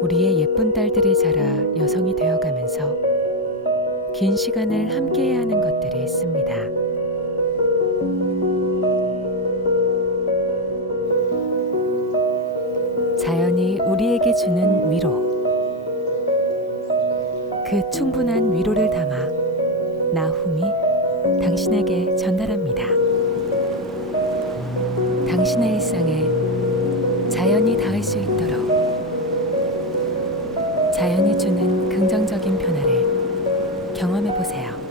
우리의 예쁜 딸들이 자라 여성이 되어가면서 긴 시간을 함께해야 하는 것들이 있습니다. 자연이 우리에게 주는 위로, 그 충분한 위로를 담아 나훔이 당신에게 전달합니다. 당신의 일상에 자연이 닿을 수 있도록 자연이 주는 긍정적인 변화를 경험해 보세요.